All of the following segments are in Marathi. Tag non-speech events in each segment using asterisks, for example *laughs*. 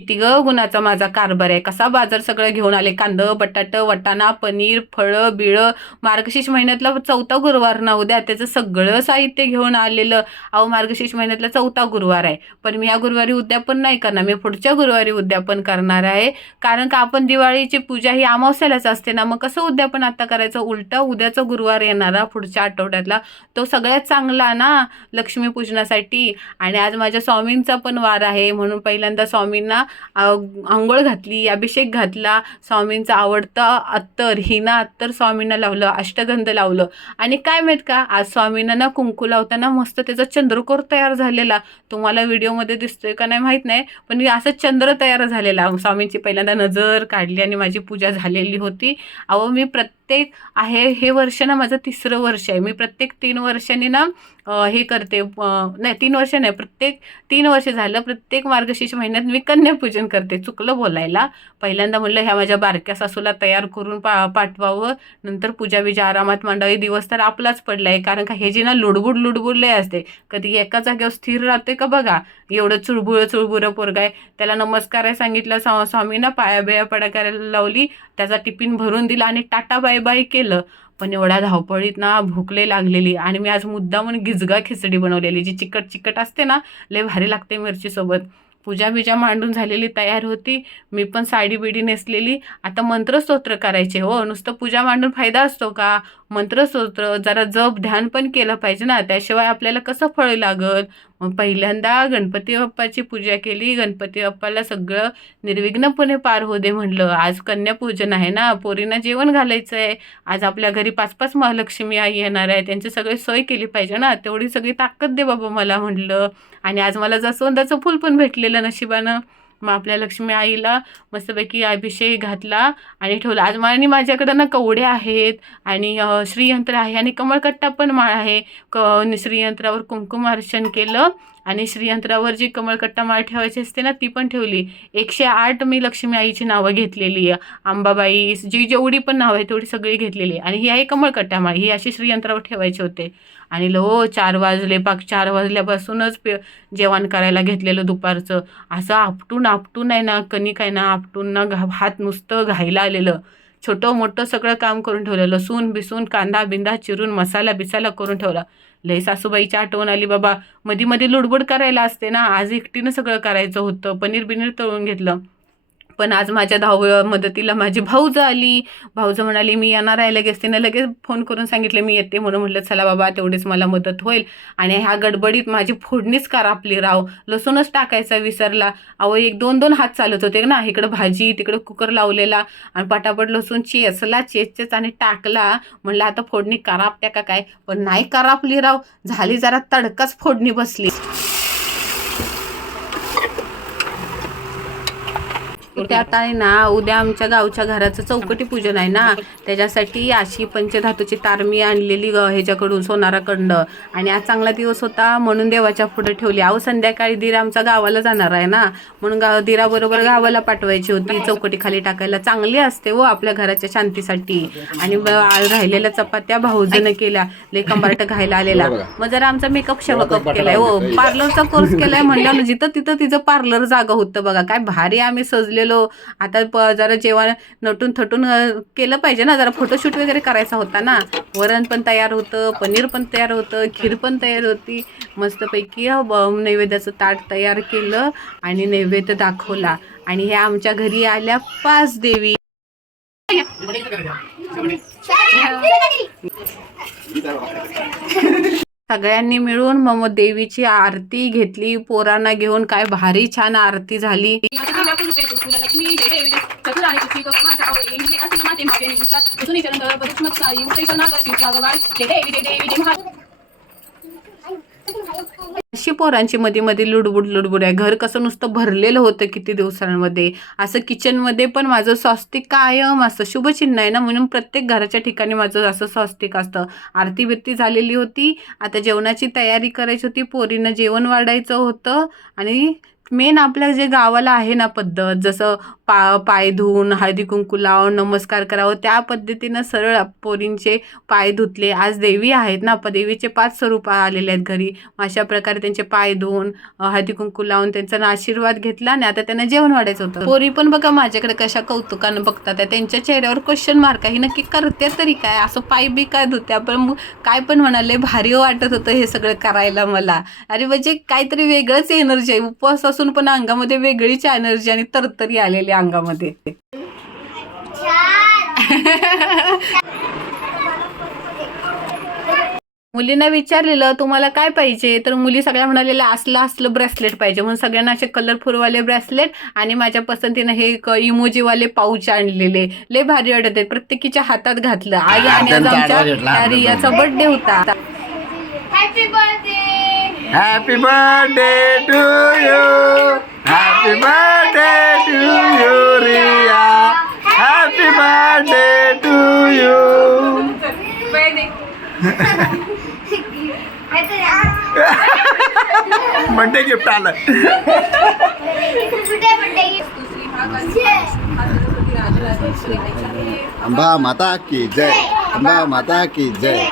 किती ग गुणाचा माझा कारभार आहे. कसा बाजार सगळं घेऊन आले? कांदं बटाट वटाणा पनीर फळं बिळं. मार्गशीर्ष महिन्यातला चौथा गुरुवार ना उद्या त्याचं सगळं साहित्य घेऊन आलेलं. अहो मार्गशीर्ष महिन्यातला चौथा गुरुवार आहे. पण मी या गुरुवारी उद्यापन नाही करणार. मी पुढच्या गुरुवारी उद्यापन करणार आहे. कारण का आपण दिवाळीची पूजा ही अमावस्यालाच असते ना? मग कसं उद्यापन आता करायचं? उलटा उद्याचा गुरुवार येणारा पुढच्या आठवड्यातला. तो सगळ्यात चांगला ना लक्ष्मीपूजनासाठी. आणि आज माझ्या स्वामींचा पण वार आहे. म्हणून पहिल्यांदा स्वामींना आंघोळ घातली अभिषेक घातला स्वामींचा आवडता अत्तर हिना अत्तर स्वामींना लावलं अष्टगंध लावलं. आणि काय माहीत का आज स्वामींना ना कुंकू लावताना मस्त त्याचा चंद्रकोर तयार झालेला. तुम्हाला व्हिडिओमध्ये दिसतोय का नाही माहीत नाही पण असं चंद्र तयार झालेला. स्वामींची पहिल्यांदा नजर काढली आणि माझी पूजा झालेली होती. अहो मी प्रत्येक आहे हे वर्ष ना माझं तिसरं वर्ष आहे. मी प्रत्येक तीन वर्षांनी ना हे करते. नाही तीन वर्ष नाही प्रत्येक तीन वर्ष झालं प्रत्येक मार्गशीर्ष महिन्यात मी कन्यापूजन करते. चुकलं बोलायला. पहिल्यांदा म्हणलं ह्या माझ्या बारक्या सासूला तयार करून पा पाठवावं. नंतर पूजा बिजा आरामात मांडावी दिवस तर आपलाच पडला आहे कारण का हे जे ना लुडबुड लुडबुडले असते. कधी एका जागेवर स्थिर राहते का बघा? एवढं चुळबुळं चुळबुरं पोरगाय त्याला नमस्कार आहे सांगितलं. स्वा स्वामींना पाया बिया पडा करायला लावली. त्याचा टिफिन भरून दिला आणि टाटा बाय बाय केलं पण एवढ्या धावपळीत ना भुकले लागलेली आणि मी आज मुद्दा म्हणून गिजगा खिचडी बनवलेली जी चिकट चिकट असते ना लय भारी लागते मिरचीसोबत. पूजा बिजा मांडून झालेली तयार होती मी पण साडी बिडी नेसलेली. आता मंत्रस्तोत्र करायचे हो नुसतं पूजा मांडून फायदा असतो का? मंत्रस्तोत्र जरा जप ध्यान पण केलं पाहिजे ना त्याशिवाय आपल्याला कसं फळ लागल? मग पहिल्यांदा गणपती बाप्पाची पूजा केली. गणपती बाप्पाला सगळं निर्विघ्नपणे पार हो दे म्हणलं. आज कन्यापूजन आहे ना? पोरींना जेवण घालायचं आहे आज आपल्या घरी पाच पाच महालक्ष्मी आई येणार आहे. त्यांची सगळी सोय केली पाहिजे ना? तेवढी सगळी ताकद दे बाबा मला म्हटलं आणि आज मला जास्वंदाचं फूल पण भेटलेलं नशिबानं. मग आपल्या लक्ष्मी आईला मस्तपैकी अभिषेक घातला आणि ठेवला. आज आणि माझ्याकडं ना कवडे आहेत आणि श्रीयंत्र आहे आणि कमळकट्टा पण माळ आहे. क श्रीयंत्रावर कुंकुम अर्चन केलं आणि श्रीयंत्रावर जी कमळकट्टा माळ ठेवायची असते ना ती पण ठेवली. एकशे आठ मी लक्ष्मी आईची नावं घेतलेली आहे. अंबाबाई जी जेवढी पण नावं आहे तेवढी सगळी घेतलेली आहे. आणि ही आहे कमळकट्टा माळ. ही अशी श्रीयंत्रावर ठेवायचे होते. आणि लो चार वाजले पाक चार वाजल्यापासूनच पे जेवण करायला घेतलेलं दुपारचं. असं आपटून आपटून आहे ना कणिक आहे ना आपटून ना घा हात नुसतं घायला आलेलं. छोटं मोठं सगळं काम करून ठेवलं. लसूण बिसून कांदा बिंदा चिरून मसाला बिसाला करून ठेवला. लय सासूबाईची आठवण आली बाबा. मध्ये मध्ये लुडबुड करायला असते ना आज एकटीनं सगळं करायचं होतं. पनीर बिनीर तळून घेतलं. पण आज माझ्या धाव मदतीला माझी भाऊज आली. भाऊज म्हणाली मी येणार आहे. लगेच तिने लगेच फोन करून सांगितले मी येते. म्हणून म्हटलं चला बाबा तेवढीच मला मदत होईल. आणि ह्या गडबडीत माझी फोडणीच कार आपली राव. लसूणच टाकायचा विसरला. अहो एक दोन दोन हात चालत होते ना इकडं भाजी तिकडं कुकर लावलेला. आणि पटापट लसूण चेचला चेचचेच आणि टाकला. म्हणलं आता फोडणी करापत्या का काय? पण नाही करापली राव. झाली जरा तडकाच फोडणी बसली. ते आता आहे ना उद्या आमच्या गावच्या घराचं चौकटी पूजन आहे ना. त्याच्यासाठी अशी पंचधातूची तार मी आणलेली ह्याच्याकडून सोनाराकडं आणि आज चांगला दिवस होता म्हणून देवाच्या पुढे ठेवली. अहो संध्याकाळी दिरा आमचा गावाला जाणार आहे ना. म्हणून गाव दिराबरोबर गावाला पाठवायची होती. चौकटी खाली टाकायला. चांगली असते हो आपल्या घराच्या शांतीसाठी. आणि राहिलेल्या चपात्या भाऊजीनं केल्या. ले कंबार्ट घायला आलेला. मग जरा आमचा मेकअप शेवकअप केलाय हो. पार्लरचा कोर्स केलाय म्हणल्यावर जिथं तिथं तिचं पार्लर जागा होतं बघा. काय भारी आम्ही सजलेलो. आता प जरा जेवण नटून थटून केलं पाहिजे ना जरा फोटोशूट वगैरे करायचा होता ना. वरण पण तयार होतं पनीर पण तयार होतं खीर पण तयार होती. मस्तपैकी नैवेद्याचं ताट तयार केलं आणि नैवेद्य दाखवला. आणि हे आमच्या घरी आल्या पाच देवी. सगळ्यांनी मिळून मग देवीची आरती घेतली पोरांना घेऊन काय भारी छान आरती झाली. अशी पोरांची मध्ये मध्ये लुडबुड लुडबुड आहे. घर कसं नुसतं भरलेलं होतं किती दिवसांमध्ये. असं किचनमध्ये पण माझं स्वस्तिक कायम असतं. शुभचिन्ह आहे ना म्हणून प्रत्येक घराच्या ठिकाणी माझं असं स्वस्तिक असतं. आरती बिरती झालेली होती. आता जेवणाची तयारी करायची होती. पोरीनं जेवण वाढायचं होतं. आणि मेन आपल्या जे गावाला आहे ना पद्धत जसं पा पाय धुवून हळदी कुंकू लावून नमस्कार करावं त्या पद्धतीनं सरळ पोरींचे पाय धुतले. आज देवी आहेत ना प देवीचे पाच स्वरूप आलेले आहेत घरी. अशा प्रकारे त्यांचे पाय धुवून हळदी कुंकू लावून त्यांचा आशीर्वाद घेतला आणि आता त्यांना जेवण वाढायचं होतं. पोरी पण बघा माझ्याकडे कशा कौतुकानं बघतात. त्यांच्या चेहऱ्यावर क्वेश्चन मार्क आहे. नक्की करते तरी काय? असं पाय बी काय धुत्या? पण काय पण म्हणाले भारी वाटत होतं हे सगळं करायला मला. अरे म्हणजे काहीतरी वेगळंच एनर्जी आहे. उपवास असून पण अंगामध्ये वेगळीच एनर्जी आणि तरतरी आलेली अंगामध्ये. *laughs* मुलींना विचारलेलं तुम्हाला काय पाहिजे? तर मुली सगळ्या म्हणालेल्या असलं असलं ब्रेसलेट पाहिजे. म्हणून सगळ्यांना असे कलरफुलवाले ब्रेसलेट आणि माझ्या पसंतीनं हे एक इमोजीवाले पाऊच आणलेले. लय भारी वाटत आहेत प्रत्येकीच्या हातात घातलं. आज आणि आमच्या रियाचा बर्थडे होता. Happy birthday happy birthday to you happy birthday to you Riya happy birthday to you birthday gift आलं. अंबा माता की जय. अंबा माता की जय.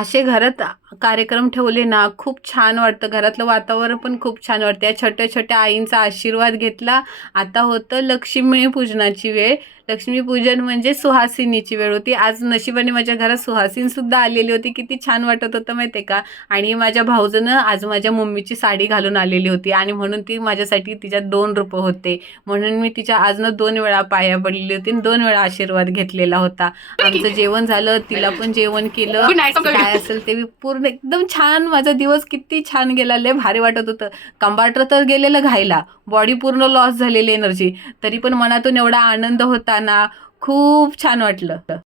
असे घरात कार्यक्रम ठेवले ना खूप छान वाटतं. घरातलं वातावरण पण खूप छान वाटतं. या छोट्या छोट्या आईंचा आशीर्वाद घेतला. आता होतं लक्ष्मी पूजनाची वेळ. लक्ष्मी पूजन म्हणजे सुहासिनीची वेळ होती. आज नशिबाने माझ्या घरात सुहासिन सुद्धा आलेली होती. किती छान वाटत होतं माहिती आहे का? आणि माझ्या भाऊजनं आज माझ्या मम्मीची साडी घालून आलेली होती. आणि म्हणून ती माझ्यासाठी तिच्यात दोन रुपये होते. म्हणून मी तिच्या आजनं दोन वेळा पाया पडलेली होती आणि दोन वेळा आशीर्वाद घेतलेला होता. आमचं जेवण झालं. तिला पण जेवण केलं. काय असेल ते मी एकदम छान माझा दिवस किती छान गेला. लय भारी वाटत होतं. कंबाटर तर गेलेलं घायला. बॉडी पूर्ण लॉस झालेली एनर्जी तरी पण मनातून एवढा आनंद होता ना खूप छान वाटलं.